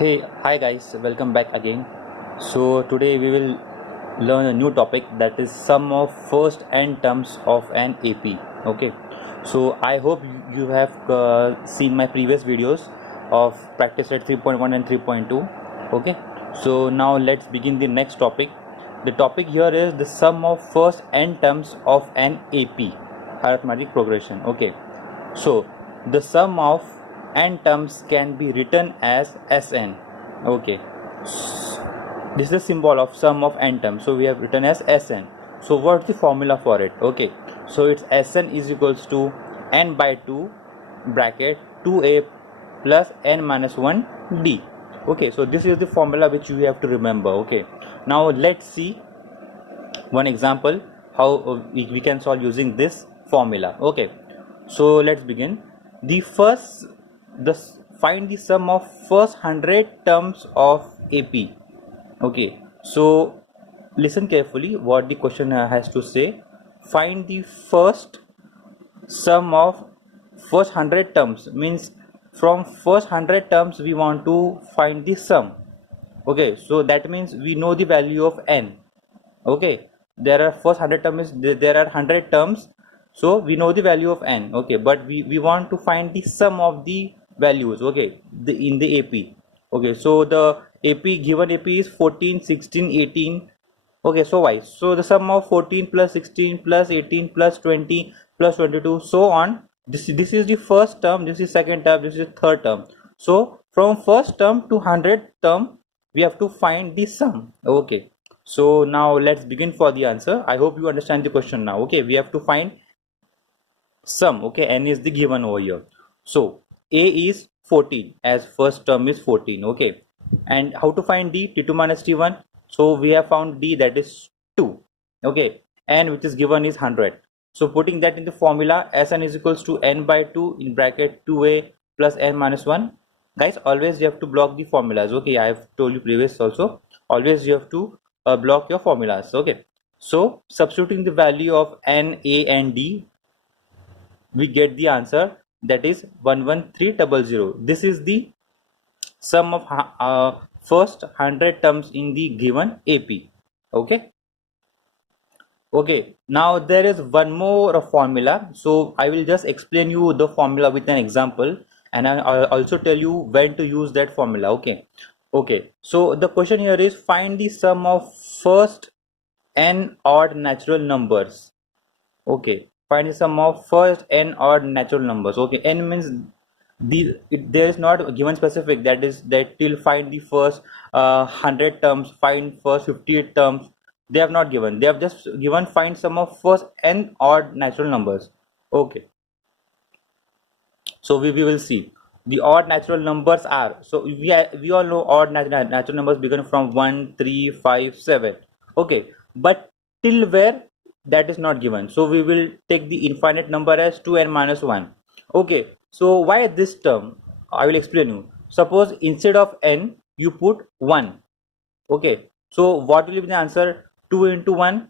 Hey, hi guys, welcome back again. So today we will learn a new topic, that is sum of first n terms of an AP. Okay, so I hope you have seen my previous videos of practice at 3.1 and 3.2. Okay, so now let's begin the next topic. The topic here is the sum of first n terms of an AP, arithmetic progression. Okay, so the sum of n terms can be written as Sn. Okay, this is the symbol of sum of n terms, so we have written as Sn. So what's the formula for it? Okay, so it's Sn is equals to n by 2 bracket 2a plus n minus 1 d. Okay, so this is the formula which we have to remember. Okay, now let's see one example how we can solve using this formula. Okay, so let's begin. Find the sum of first 100 terms of AP. Okay, so listen carefully what the question has to say. Find the first sum of first 100 terms, means from first 100 terms we want to find the sum. Okay, so that means we know the value of n. Okay, there are first 100 terms, there are 100 terms, so we know the value of n. Okay, but we want to find the sum of the values. Okay, in the AP. Okay, so the given AP is 14, 16, 18. Okay, so why? So the sum of 14 plus 16 plus 18 plus 20 plus 22, so on. This is the first term, this is second term, this is third term. So from first term to 100th term we have to find the sum. Okay, so now let's begin for the answer. I hope you understand the question now. Okay, we have to find sum. Okay, n is the given over here. So a is 14, as first term is 14. Okay, and how to find d? T2 minus t1. So we have found d, that is 2. Okay, n which is given is 100. So putting that in the formula, Sn is equals to n by 2 in bracket 2a plus n minus 1. Guys, always you have to block the formulas. Okay, I have told you previous also. Always you have to block your formulas. Okay, so substituting the value of n, a and d, we get the answer, that is 11300. This is the sum of first 100 terms in the given AP. Okay. Okay, now there is one more formula, so I will just explain you the formula with an example, and I'll also tell you when to use that formula. Okay, so the question here is find the sum of first n odd natural numbers. Okay, find the sum of first n odd natural numbers. Okay, n means there is not a given specific, that is that till find the first 100 terms, find first 58 terms. They have not given, they have just given find sum of first n odd natural numbers. Okay, so we will see the odd natural numbers are, so we all know odd natural numbers begin from 1, 3, 5, 7. Okay, but till where, that is not given, so we will take the infinite number as 2n minus 1. Okay, so why this term, I will explain you. Suppose instead of n you put 1. Okay, so what will be the answer? 2 into 1,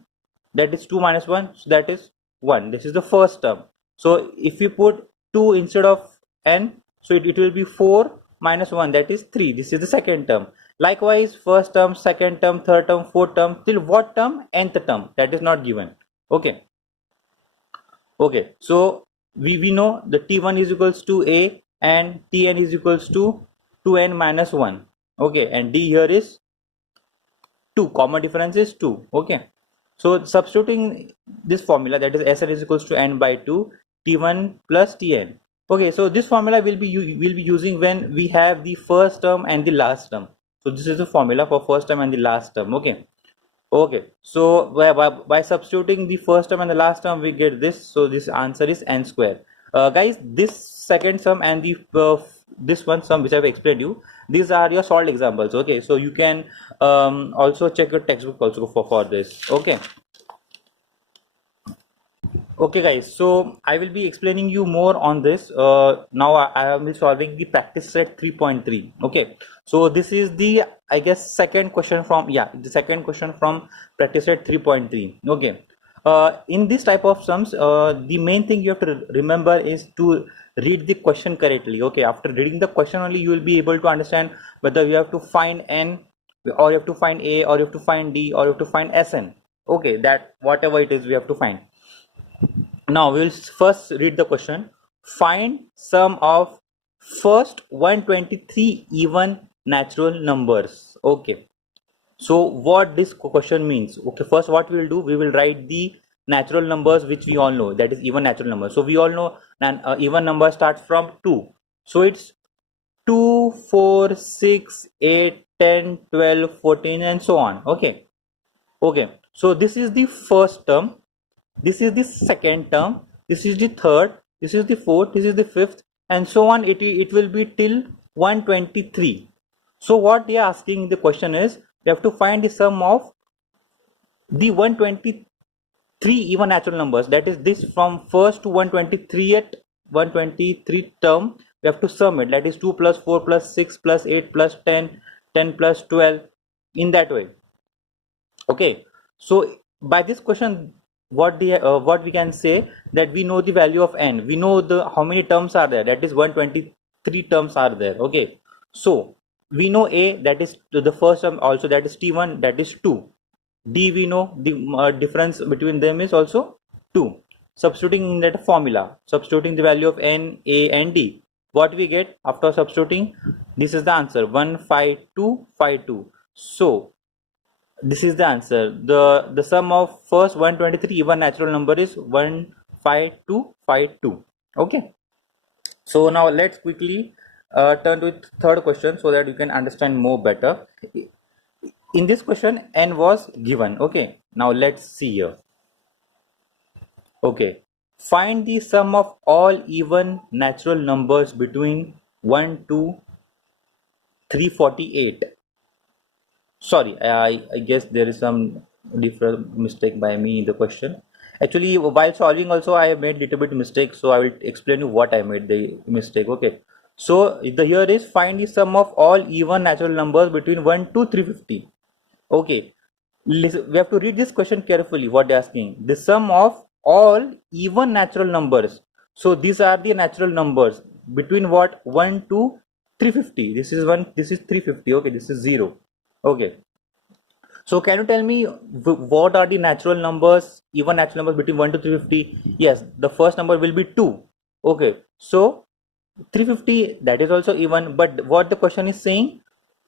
that is 2 minus 1, so that is 1. This is the first term. So if you put 2 instead of n, so it will be 4 minus 1, that is 3. This is the second term. Likewise, first term, second term, third term, fourth term, till what term? Nth term, that is not given. Okay, so we know the t1 is equals to a and tn is equals to 2n minus 1. Okay, and d here is 2, common difference is 2. Okay, so substituting this formula, that is Sn is equals to n by 2 t1 plus tn. Okay, so this formula will be using when we have the first term and the last term. So this is the formula for first term and the last term. Okay, so by substituting the first term and the last term we get this, so this answer is n square. Guys, this second sum and the this one sum which I have explained you, these are your solved examples. Okay, so you can also check your textbook also for this. Okay guys, so I will be explaining you more on this. Now I am solving the practice set 3.3. Okay, so this is the, I guess, second question from, the second question from practice set 3.3. Okay, in this type of sums, the main thing you have to remember is to read the question correctly. Okay, after reading the question only you will be able to understand whether you have to find n, or you have to find a, or you have to find d, or you have to find sn. Okay, that whatever it is we have to find. Now we will first read the question. Find sum of first 123 even natural numbers. Okay, so what this question means? Okay, first what we will do, we will write the natural numbers which we all know, that is even natural numbers. So we all know an even number starts from 2. So it's 2, 4, 6, 8, 10, 12, 14 and so on. Okay. Okay. So this is the first term. This is the second term. This is the third. This is the fourth. This is the fifth and so on. It will be till 123. So what they are asking in the question is, we have to find the sum of the 123 even natural numbers, that is this from first to 123 term we have to sum it, that is 2 plus 4 plus 6 plus 8 plus 10, 10 plus 12, in that way. Okay, so by this question what we can say, that we know the value of n, we know the how many terms are there, that is 123 terms are there. Okay, so we know a, that is the first term also, that is t1, that is 2. D we know the difference between them is also 2. Substituting in that formula, substituting the value of n, a and d, what we get after substituting, this is the answer 15252. So this is the answer. The sum of first 123 even natural number is 15252. Okay, so now let's quickly turn to the third question so that you can understand more better. In this question n was given. Okay, now let's see here. Okay, find the sum of all even natural numbers between 1 to 348. Sorry, I guess there is some different mistake by me in the question. Actually, while solving also I have made little bit mistake, so I will explain you what I made the mistake. Okay, so the here is find the sum of all even natural numbers between 1 to 350. Okay, listen, we have to read this question carefully. What they are asking, the sum of all even natural numbers. So these are the natural numbers between what, 1 to 350. This is 1, this is 350. Okay, this is 0. Okay, so can you tell me what are the natural numbers, even natural numbers between 1 to 350? Yes, the first number will be 2. Okay, so 350, that is also even, but what the question is saying,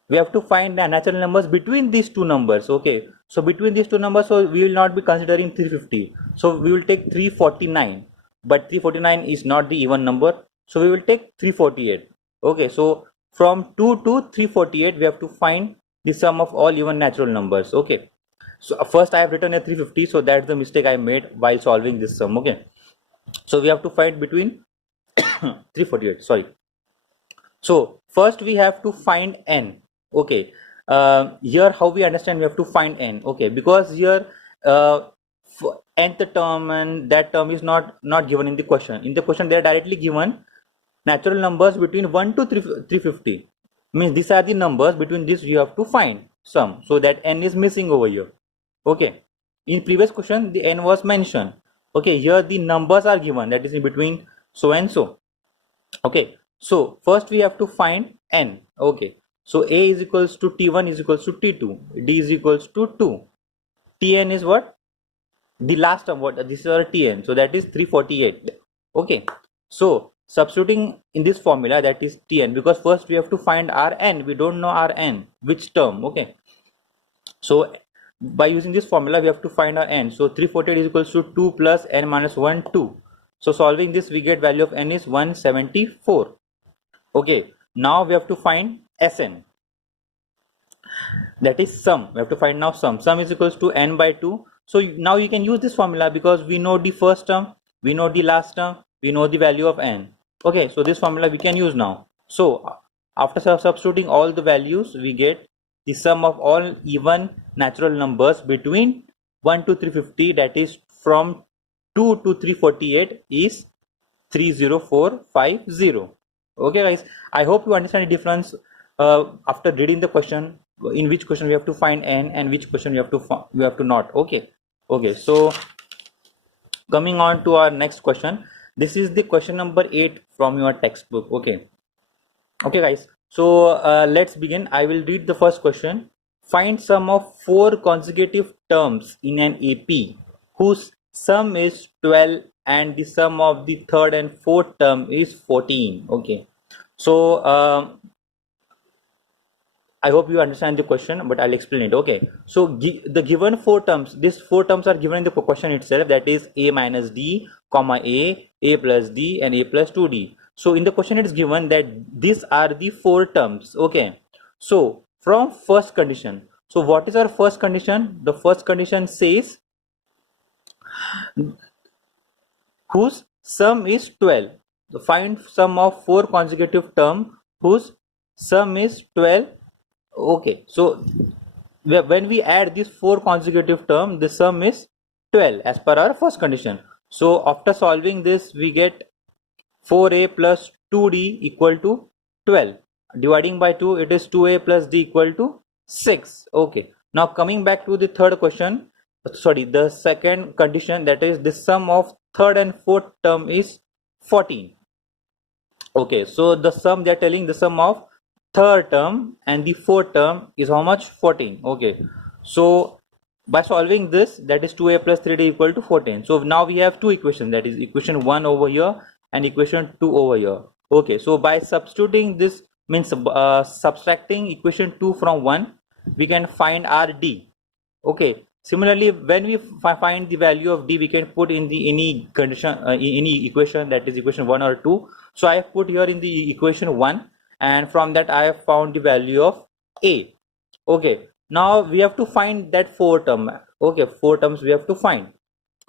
we have to find the natural numbers between these two numbers. Okay, so between these two numbers, so we will not be considering 350, so we will take 349, but 349 is not the even number, so we will take 348. Okay, so from 2 to 348 we have to find the sum of all even natural numbers. Okay, so first I have written a 350, so that's the mistake I made while solving this sum. Okay, so we have to find between 348, sorry. So first we have to find n. Okay, here how we understand, we have to find n. Okay, because here nth term and that term is not given in the question. In the question they are directly given natural numbers between 1 to 350, means these are the numbers, between this you have to find sum, so that n is missing over here. Okay, in previous question the n was mentioned. Okay, here the numbers are given, that is in between so and so. Okay, so first we have to find n. Okay, so a is equals to t1 is equals to t2, d is equals to 2, tn is what, the last term, what this is our tn, so that is 348. Okay, so substituting in this formula, that is tn, because first we have to find our n, we don't know our n, which term. Okay, so by using this formula we have to find our n. So 348 is equals to 2 plus n minus 1, 2. So solving this we get value of n is 174. Okay, now we have to find Sn, that is sum. We have to find now sum. Sum is equals to n by 2. So now you can use this formula because we know the first term, we know the last term, we know the value of n. Okay, so this formula we can use now. So after substituting all the values, we get the sum of all even natural numbers between 1 to 350, that is from 2 to 348 is 30450. Okay guys, I hope you understand the difference after reading the question, in which question we have to find n and which question we have to not. Okay, so coming on to our next question, This is the question number 8 from your textbook. Okay guys, so let's begin. I will read the first question. Find sum of 4 consecutive terms in an AP whose sum is 12 and the sum of the third and fourth term is 14. Okay, so I hope you understand the question, but I'll explain it. Okay, so the given 4 terms, these 4 terms are given in the question itself, that is a minus d, comma a plus d, and a plus 2d. So in the question it is given that these are the 4 terms. Okay, so from first condition, so what is our first condition? The first condition says whose sum is 12. So find sum of 4 consecutive term whose sum is 12. Okay, so when we add these 4 consecutive terms, the sum is 12 as per our first condition. So after solving this, we get 4a plus 2d equal to 12. Dividing by 2, it is 2a plus d equal to 6. Okay, now coming back to the third question, sorry, the second condition, that is the sum of third and fourth term is 14. Okay, so the sum, they are telling the sum of third term and the fourth term is how much? 14. Okay, so by solving this, that is 2a plus 3d equal to 14. So now we have two equations, that is equation 1 over here and equation 2 over here. Okay, so by substituting this, means subtracting equation 2 from 1, we can find our d. Okay, similarly when we find the value of d, we can put in the any condition, any equation, that is equation 1 or 2. So I have put here in the equation 1, and from that I have found the value of a. Okay, now we have to find that 4 term. Okay, 4 terms we have to find.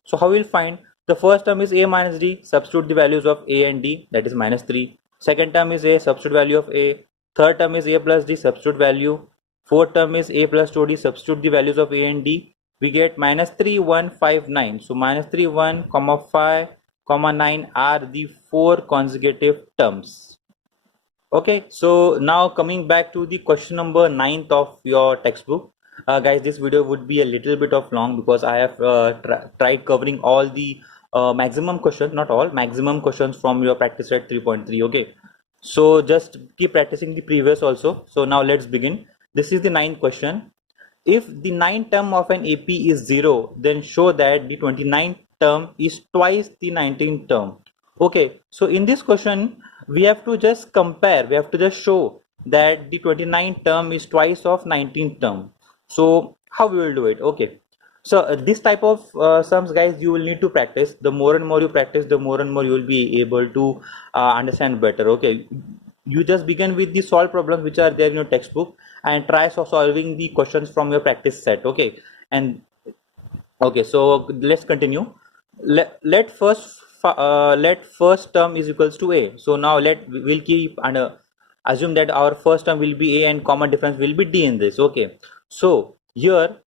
So how we'll find? The first term is a minus d, substitute the values of a and d, that is minus 3. Second term is a, substitute value of a. Third term is a plus d, substitute value. Fourth term is a plus 2d, substitute the values of a and d. We get minus 3, 1, 5, 9. So minus 3, 1, comma 5, comma 9 are the 4 consecutive terms. Okay, so now coming back to the question number 9th of your textbook. Guys, this video would be a little bit of long because I have tried covering all the maximum questions, not all, maximum questions from your practice set 3.3. Okay, so just keep practicing the previous also. So now let's begin. This is the 9th question. If the 9th term of an AP is 0, then show that the 29th term is twice the 19th term. Okay, so in this question we have to just compare, we have to just show that the 29th term is twice of 19th term. So how we will do it? Okay, so this type of sums, guys, you will need to practice. The more and more you practice, the more and more you will be able to understand better. Okay, you just begin with the solved problems which are there in your textbook and try solving the questions from your practice set. Okay, and okay, so let's continue. Let first term is equals to a. So now we'll keep and assume that our first term will be a and common difference will be d in this. Okay, so here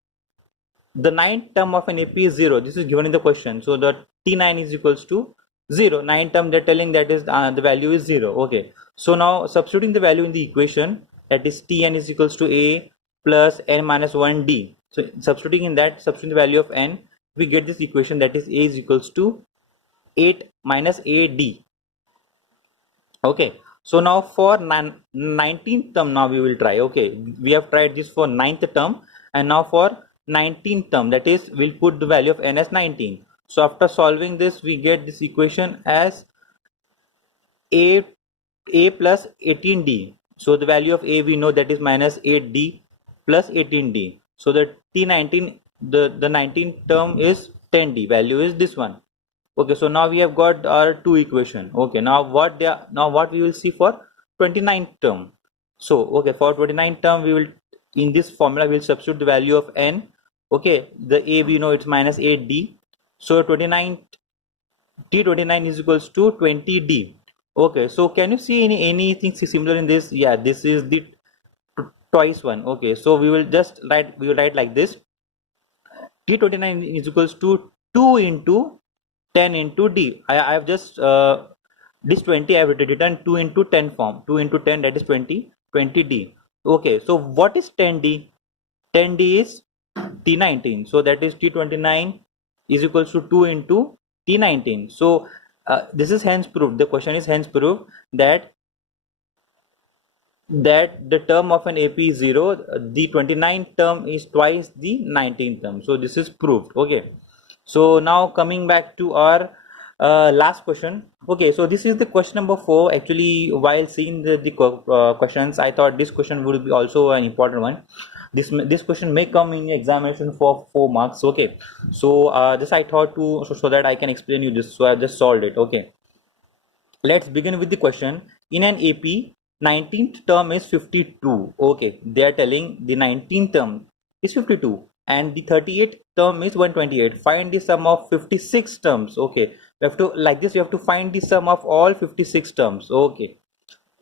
the 9th term of an AP is 0. This is given in the question. So the T9 is equals to 0. 9th term, they're telling that is the value is 0. Okay, so now substituting the value in the equation, that is Tn is equals to a plus n minus 1d. So substituting in that, substituting the value of n, we get this equation, that is a is equals to 8 minus ad. Okay, so now for 19th term, now we will try. Okay, we have tried this for 9th term, and now for 19th term, that is we'll put the value of n as 19. So after solving this, we get this equation as a plus 18d. So the value of a we know, that is minus 8d plus 18d. So the T19, the 19th term is 10d, value is this one. Okay, so now we have got our two equation. Okay, now what we will see for 29th term. So okay, for 29th term, we will, in this formula, we will substitute the value of n. Okay, the a we know it's minus 8d. So T29 is equals to 20d. Okay, so can you see anything similar in this? Yeah, this is the twice one. Okay, so we will just write like this. T29 is equals to 2 into 10 into d. I have just this 20 I have written 2 into 10 form. 2 into 10, that is 20 d. Okay, so what is 10d? 10d is T19. So that is T29 is equals to 2 into T19. So This is hence proved. The question is hence proved that the term of an AP is 0, the 29th term is twice the 19th term. So this is proved. Okay. So now coming back to our last question. Okay, so this is the question number 4. Actually, while seeing the questions, I thought this question would be also an important one. This question may come in examination for 4 marks. Okay, so this I thought to so that I can explain you this. So I just solved it. Okay, let's begin with the question. In an AP, 19th term is 52. Okay, they are telling the 19th term is 52 and the 38th term is 128. Find the sum of 56 terms. Okay, we have to, like this, we have to find the sum of all 56 terms. Okay,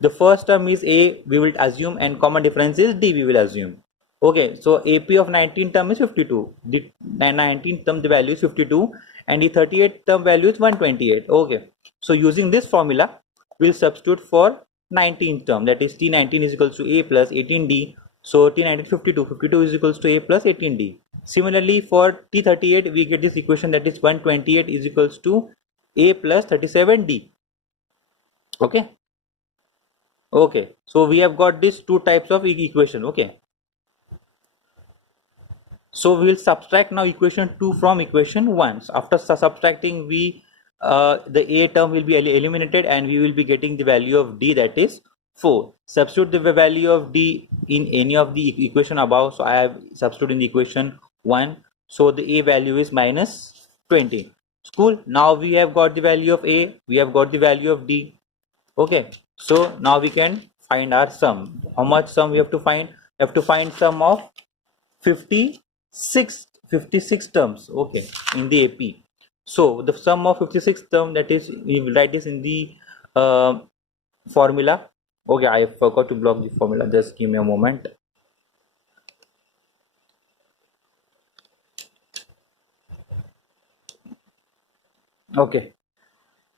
the first term is A, we will assume, and common difference is D, we will assume. Okay, so AP of 19th term is 52. The 19th term, the value is 52, and the 38th term value is 128. Okay, so using this formula, we'll substitute for 19th term, that is T19 is equals to A plus 18D. So T19 52, 52 is equals to A plus 18D. Similarly, for T38, we get this equation, that is 128 is equals to A plus 37D. Okay. Okay, so we have got these two types of equation. Okay, so we will subtract now equation 2 from equation 1. So after subtracting, we the A term will be eliminated and we will be getting the value of D, that is 4. Substitute the value of D in any of the equation above. So I have substituted in the equation 1. So the A value is minus 20. Cool. Now we have got the value of A. We have got the value of D. Okay. So now we can find our sum. How much sum we have to find? We have to find sum of 56 terms. Okay, in the AP. So the sum of 56 term, that is, we will write this in the formula. Okay, I forgot to block the formula. Just give me a moment. Okay,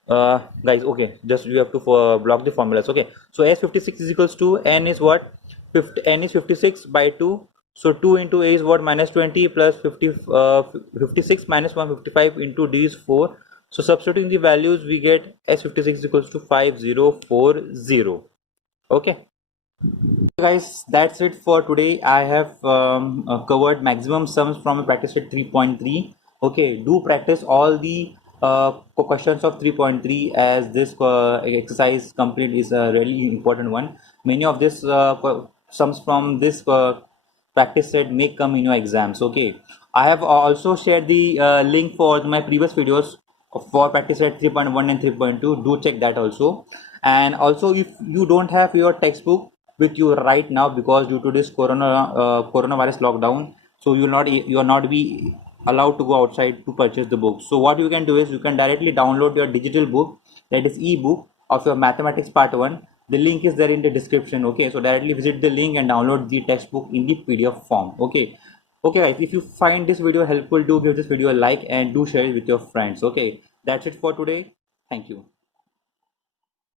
guys. Okay, just you have to block the formulas. Okay, so S56 is equals to N is what? N is 56 by 2. So 2 into A is what? Minus 20 plus 56 minus 155 into D is 4. So substituting the values, we get S56 is equals to 5040. Okay. Guys, that's it for today. I have covered maximum sums from a practice set 3.3. Okay, do practice all the questions of 3.3, as this exercise complete is a really important one. Many of this sums from this practice set may come in your exams. Okay, I have also shared the link for my previous videos for practice set 3.1 and 3.2. Do check that also. And also, if you don't have your textbook with you right now, because due to this coronavirus lockdown, so you are not be allowed to go outside to purchase the book. So what you can do is you can directly download your digital book, that is ebook of your mathematics part 1. The link is there in the description. Okay, so directly visit the link and download the textbook in the PDF form. Okay, guys, if you find this video helpful, do give this video a like and do share it with your friends. Okay, that's it for today. Thank you.